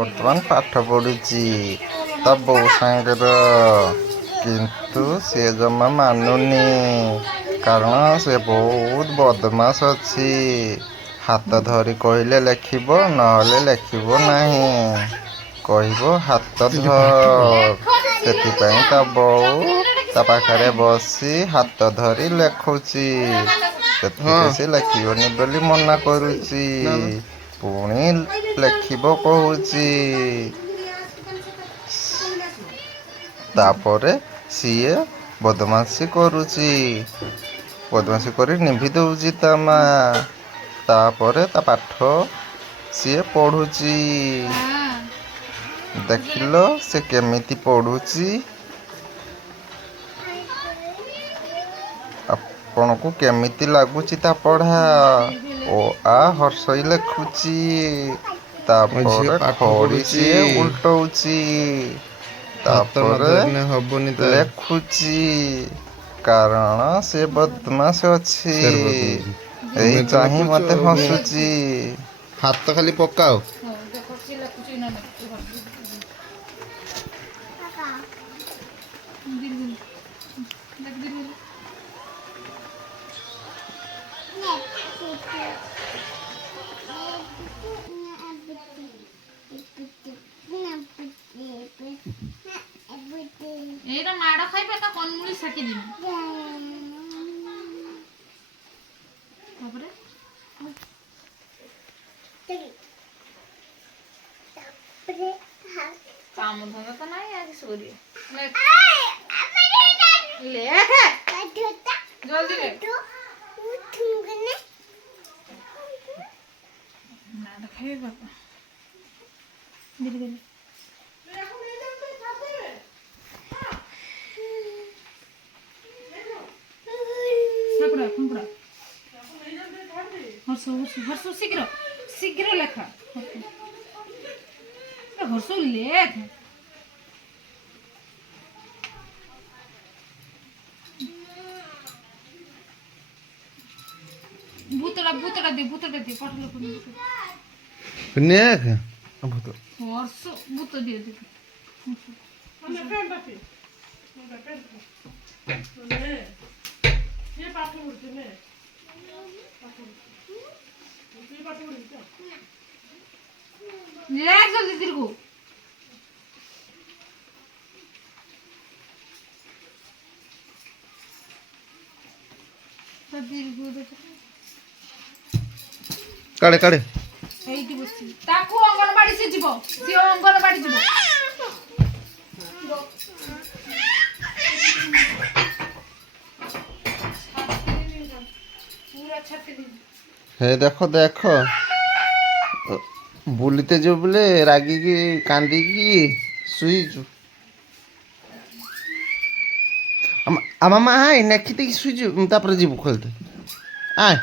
ବର୍ତ୍ତମାନ ପାଠ ପଢୁଛି ତା ବୋଉ ସାଙ୍ଗର, କିନ୍ତୁ ସେ ଜମା ମାନୁନି କାରଣ ସେ ବହୁତ ବଦମାସ ଅଛି। ହାତ ଧରି କହିଲେ ଲେଖିବ, ନହେଲେ ଲେଖିବ ନାହିଁ। କହିବ ହାତ ଧର, ସେଥିପାଇଁ ତା ବୋଉ ତା ପାଖରେ ବସି ହାତ ଧରି ଲେଖୁଛି। ସେଥିରେ ସେ ଲେଖିବନି ବୋଲି ମନା କରୁଛି, ପୁଣି ଲେଖିବ କହୁଛି। ତାପରେ ସିଏ ବଦମାସି କରୁଛି, ବଦମାସି କରି ନିଭି ଦଉଛି ତା ମା। ତାପରେ ତା ପାଠ ସିଏ ପଢୁଛି। ଦେଖିଲ ସେ କେମିତି ପଢୁଛି। ଆପଣଙ୍କୁ କେମିତି ଲାଗୁଛି ତା ପଢ଼ା? ଓ ଆ ହର୍ଷଇ ଲେଖୁଛି, ତାପରେ ଖଡ଼ି ସିଏ ଉଲଟଉଛି, ତାପରେ ଲେଖୁଛି। କାରଣ ସେ ବଦମାସ ଅଛି। ଏଇ ଚାହିଁ ମତେ ହସୁଛି। ହାତ ଖାଲି ପକାଅ। ଏଇଟା ମାଡ଼ ଖାଇବେ ତା କନମୁଳି ସେକି ଦିବି। ତାପରେ କାମ ଧନ୍ଦା ତ ନାହିଁ ଆଜି ଶୋଇବେ। ଲେଖେ ଜଲ୍ଦି ଲେଖ। ମାଡ଼ ଖାଇବେ ବାପା। ଧୀରେ ଧୀରେ ଫାଙ୍କୁଡ଼ା ଫାଙ୍କୁଡ଼ା ହର୍ଷ ହର୍ଷ ହର୍ଷ ଶୀଘ୍ର ଶୀଘ୍ର ଲେଖା। ହର୍ଷ ଲେଖ। ଭୂତଟା ଭୂତଟା ଦେ ଭୂତଟା ଦେ ପାଠ ଲେଖୁନି। ହର୍ଷ ଭୂତ ଦିଅ ଦିଅ। লেখ জলদি দীর্ঘ। କାଢେ କାଢେ। এইটি বসছি তাকু অঙ্গনবাড়ি সে যাব, সে অঙ্গনবাড়ি যাব। পুরা ছাতে দিন। হে দেখো দেখো, ବୁଲିତେ ଯିବୁ ବୋଲେ ରାଗିକି କାନ୍ଦିକି ଶୁଇଛୁ। ଆମ ମାମା ଆଏ ନେଖିଦେଇକି ଶୁଇଛୁ, ତାପରେ ଯିବୁ ଖେଳିତେ। ଆଏ